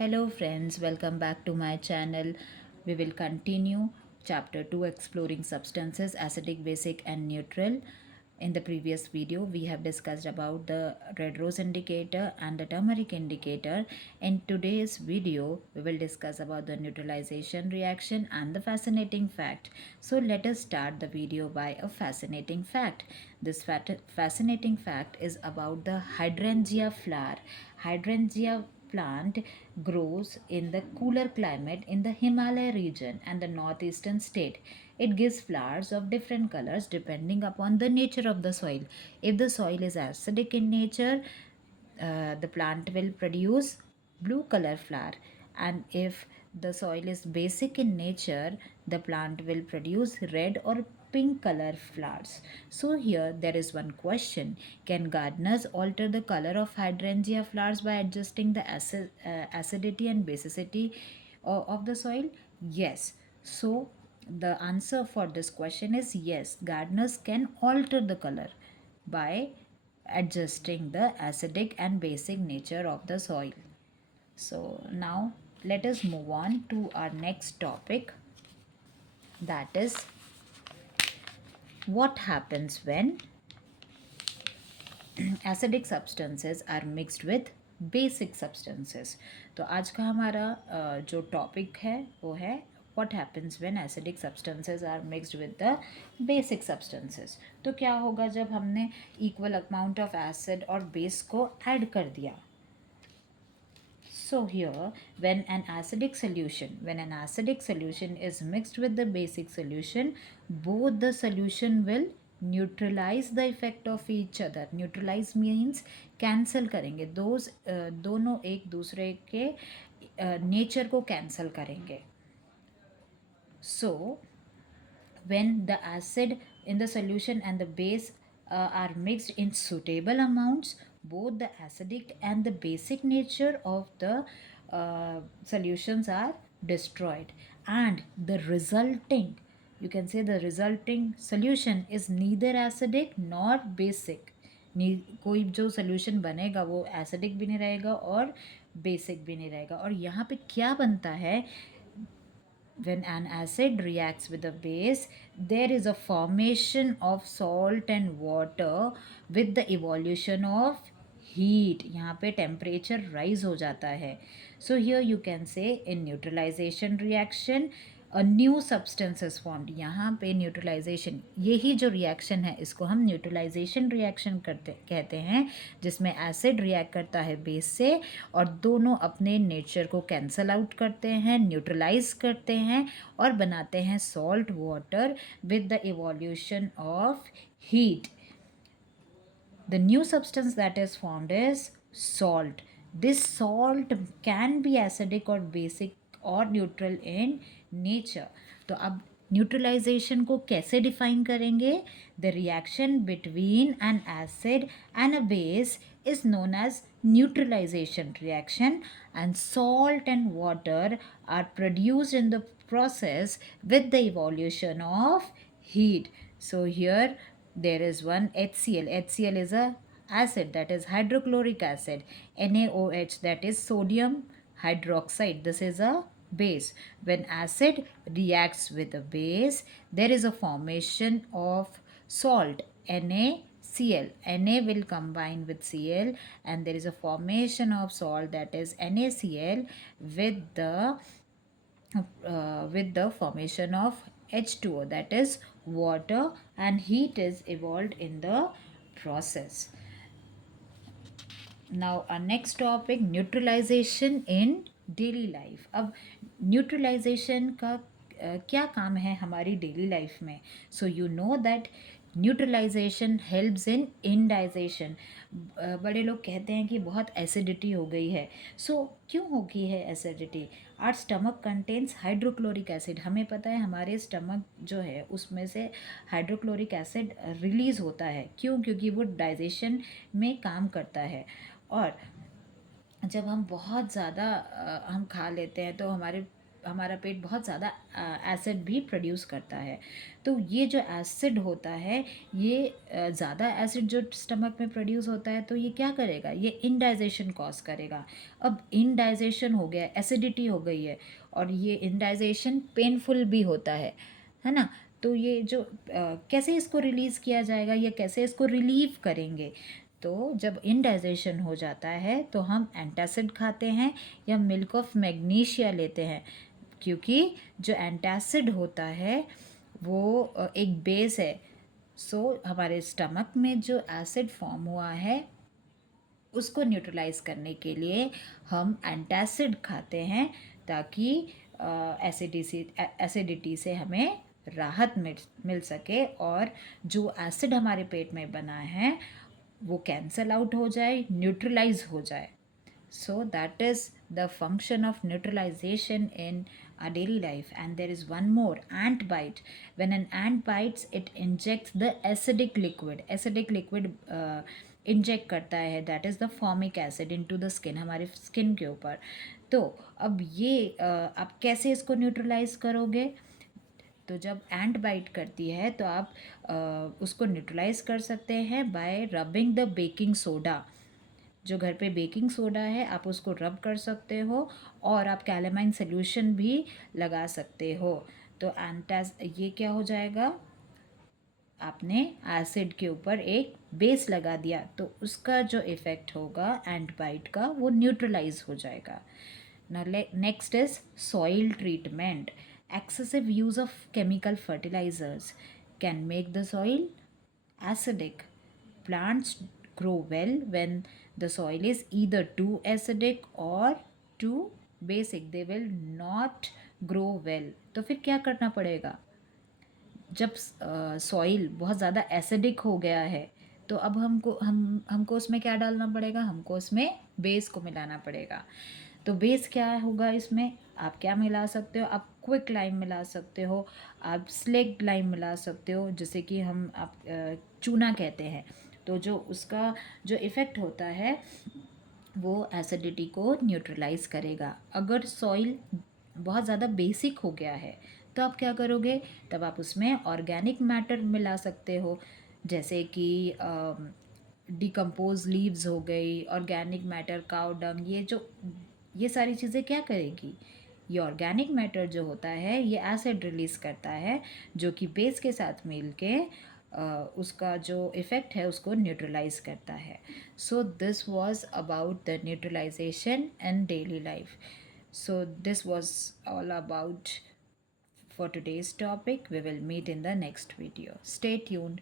Hello friends, welcome back to my channel. We will continue chapter 2 exploring substances acidic, basic and neutral. In the previous video we have discussed about the red rose indicator and the turmeric indicator. In today's video we will discuss about the neutralization reaction and the fascinating fact. So let us start the video by a fascinating fact. This fascinating fact is about the hydrangea flower. Hydrangea plant grows in the cooler climate in the Himalaya region and the northeastern state. It gives flowers of different colors depending upon the nature of the soil. If the soil is acidic in nature, the plant will produce blue color flower, and if the soil is basic in nature, the plant will produce red or pink color flowers. So here there is one question: can gardeners alter the color of hydrangea flowers by adjusting the acidity and basicity of the soil? Yes. So the answer for this question is yes, gardeners can alter the color by adjusting the acidic and basic nature of the soil. So now let us move on to our next topic, that is what happens when acidic substances are mixed with basic substances. तो आज का हमारा जो topic है वो है what happens when acidic substances are mixed with the basic substances. तो क्या होगा जब हमने equal amount of acid और base को add कर दिया. So here when an acidic solution is mixed with the basic solution, both the solution will neutralize the effect of each other. Neutralize means cancel करेंगे, दोनों एक दूसरे के nature को कैंसल करेंगे. So when the acid in the solution and the base are mixed in suitable amounts, both the acidic and the basic nature of the solutions are destroyed, and the resulting, you can say the resulting solution is neither acidic nor basic. कोई जो solution बनेगा वो acidic भी नहीं रहेगा और basic भी नहीं रहेगा. और यहाँ पे क्या बनता है, when an acid reacts with a base, there is a formation of salt and water with the evolution of heat. यहाँ पे temperature rise हो जाता है. So here you can say in neutralization reaction a new substance is formed. यहाँ पे neutralisation, यही जो reaction है इसको हम न्यूट्रलाइजेशन रिएक्शन कहते हैं, जिसमें एसिड रिएक्ट करता है बेस से और दोनों अपने नेचर को कैंसल आउट करते हैं, न्यूट्रलाइज करते हैं और बनाते हैं salt water with the evolution of heat. The new substance that is formed is salt. This salt can be acidic or basic or neutral in nature. तो अब न्यूट्रलाइजेशन को कैसे डिफाइन करेंगे? The reaction between N acid and a base is known as neutralization reaction, and salt and water are produced in the process with the evolution of heat. So here there is one HCl. HCl is a acid, that is hydrochloric acid. NaOH, that is sodium hydroxide. This is a base. When acid reacts with a base, there is a formation of salt, NaCl. Na will combine with Cl and there is a formation of salt, that is NaCl, with the formation of H2O, that is water, and heat is evolved in the process. Now our next topic, neutralization in daily life. अब neutralization का क्या काम है हमारी daily life में? So you know that neutralization helps in indigestion. बड़े लोग कहते हैं कि बहुत एसिडिटी हो गई है. सो क्यों होगी है acidity? Our stomach contains hydrochloric acid. हमें पता है हमारे स्टमक जो है उसमें से हाइड्रोक्लोरिक एसिड रिलीज़ होता है. क्यों? क्योंकि वो डाइजेशन में काम करता है. और जब हम बहुत ज़्यादा हम खा लेते हैं तो हमारे हमारा पेट बहुत ज़्यादा एसिड भी प्रोड्यूस करता है। तो ये जो एसिड होता है, ये ज़्यादा एसिड जो स्टमक में प्रोड्यूस होता है तो ये क्या करेगा, ये इनडाइजेशन कॉज करेगा। अब इनडाइजेशन हो गया, एसिडिटी हो गई है, और ये इनडाइजेशन पेनफुल भी होता है ना। तो ये जो कैसे इसको रिलीज़ किया जाएगा या कैसे इसको रिलीव करेंगे, तो जब इनडाइजेशन हो जाता है तो हम एंटासिड खाते हैं या मिल्क ऑफ मैग्नीशिया लेते हैं, क्योंकि जो एंटासिड होता है वो एक बेस है। सो हमारे स्टमक में जो एसिड फॉर्म हुआ है उसको न्यूट्रलाइज करने के लिए हम एंटासिड खाते हैं, ताकि एसिडिटी से हमें राहत मिल सके और जो एसिड हमारे पेट में बना है वो कैंसल आउट हो जाए, न्यूट्रलाइज हो जाए. So that is the function of neutralization in our daily life. And there is one more, ant bite. When an ant bites, it injects the acidic liquid. Acidic liquid inject करता है, that is the formic acid into the skin, हमारे skin के ऊपर. तो अब ये आप कैसे इसको न्यूट्रलाइज करोगे, तो जब एंट बाइट करती है तो आप उसको न्यूट्रलाइज कर सकते हैं bye rubbing the baking soda. जो घर पे बेकिंग सोडा है आप उसको रब कर सकते हो, और आप कैलेमाइन सोल्यूशन भी लगा सकते हो. तो एंटास ये क्या हो जाएगा, आपने एसिड के ऊपर एक बेस लगा दिया तो उसका जो इफ़ेक्ट होगा एंट बाइट का वो न्यूट्रलाइज हो जाएगा. Next is soil treatment. Excessive use of chemical fertilizers can make the soil acidic. Plants grow well when the soil is either too acidic or too basic. They will not grow well. तो फिर क्या करना पड़ेगा, जब soil बहुत ज़्यादा acidic हो गया है तो अब हमको उसमें क्या डालना पड़ेगा, हमको उसमें बेस को मिलाना पड़ेगा. तो बेस क्या होगा, इसमें आप क्या मिला सकते हो, आप क्विक लाइम मिला सकते हो, आप स्लेक्ट लाइम मिला सकते हो, जैसे कि हम आप चूना कहते हैं. तो जो उसका जो इफ़ेक्ट होता है वो एसिडिटी को न्यूट्रलाइज करेगा. अगर सॉइल बहुत ज़्यादा बेसिक हो गया है तो आप क्या करोगे, तब आप उसमें ऑर्गेनिक मैटर मिला सकते हो, जैसे कि डिकम्पोज लीव्स हो गई, ऑर्गेनिक मैटर, काउ डंग, ये सारी चीज़ें क्या करेगी, ये ऑर्गेनिक मैटर जो होता है ये एसिड रिलीज़ करता है, जो कि बेस के साथ मिल के उसका जो इफ़ेक्ट है उसको न्यूट्रलाइज करता है. So this was about the neutralization in daily life. So this was all about for today's topic. We will meet in the next video. Stay tuned.